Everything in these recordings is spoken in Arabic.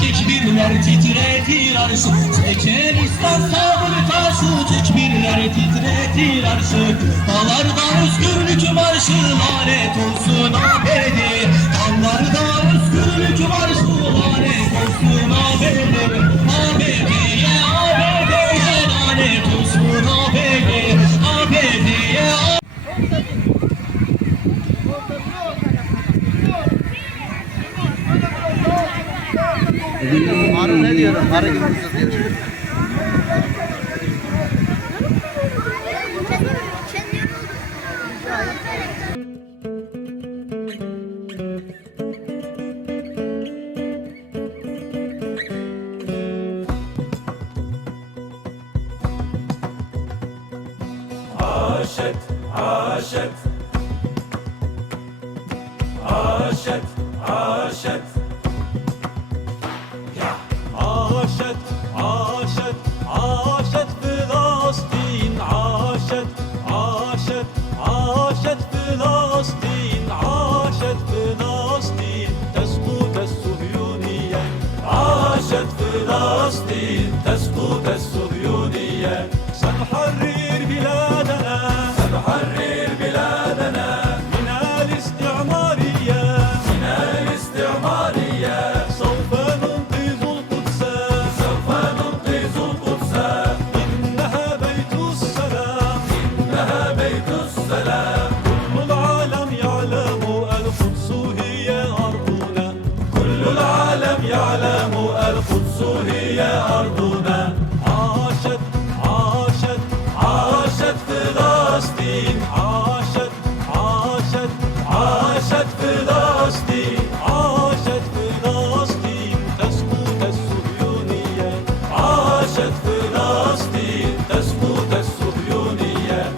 Tekbirler titretir arşı, çeker İslam sabır taşı. Tekbirler titretir arşı, dağlarda özgürlük marşı. Lanet olsun ABD, dağlarda özgürlük marşı. Lanet olsun ABD, ABD'ye ABD'ye lanet olsun ABD, ABD'ye. Arı ne diyor? Arı gibi diyor. عاشت عاشت عاشت عاشت عاشت عاشت عاشت فلسطين عاشت عاشت عاشت فلسطين عاشت فلسطين تسقط الصهيونية عاشت فلسطين تسقط الصهيونية سنحرر بلادنا سنحرر بلادنا من الاستعمارية من الاستعمارية سوف ننقذ القدس سوف ننقذ القدس إنها بيت السلام إنها بيت السلام كل العالم يعلم القدس هي أرضنا كل العالم يعلم القدس هي أرضنا عاشت عاشت عاشت فلسطين عاشت عاشت عاشت فلسطين عاشت فلسطين تسقط الصهيونية عاشت فلسطين تسقط الصهيونية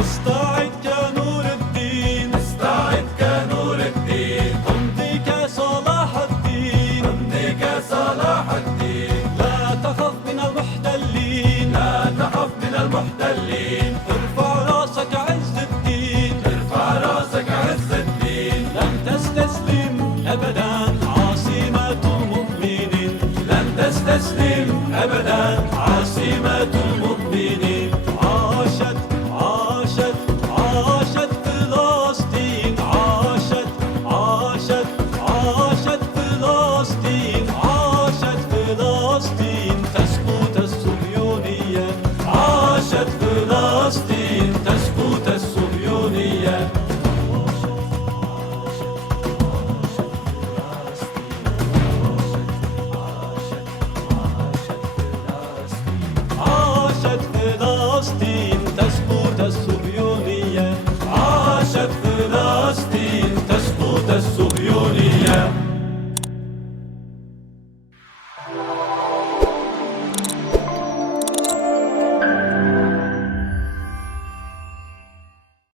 استعد كنور الدين استعد كنور الدين امضي كصلاح الدين امضي كصلاح الدين لا تخف من المحتلين لا تخف من المحتلين ارفع راسك عز الدين ارفع راسك عز الدين لن تستسلم ابدا عاصمة المؤمنين لن تستسلم ابدا عاصمة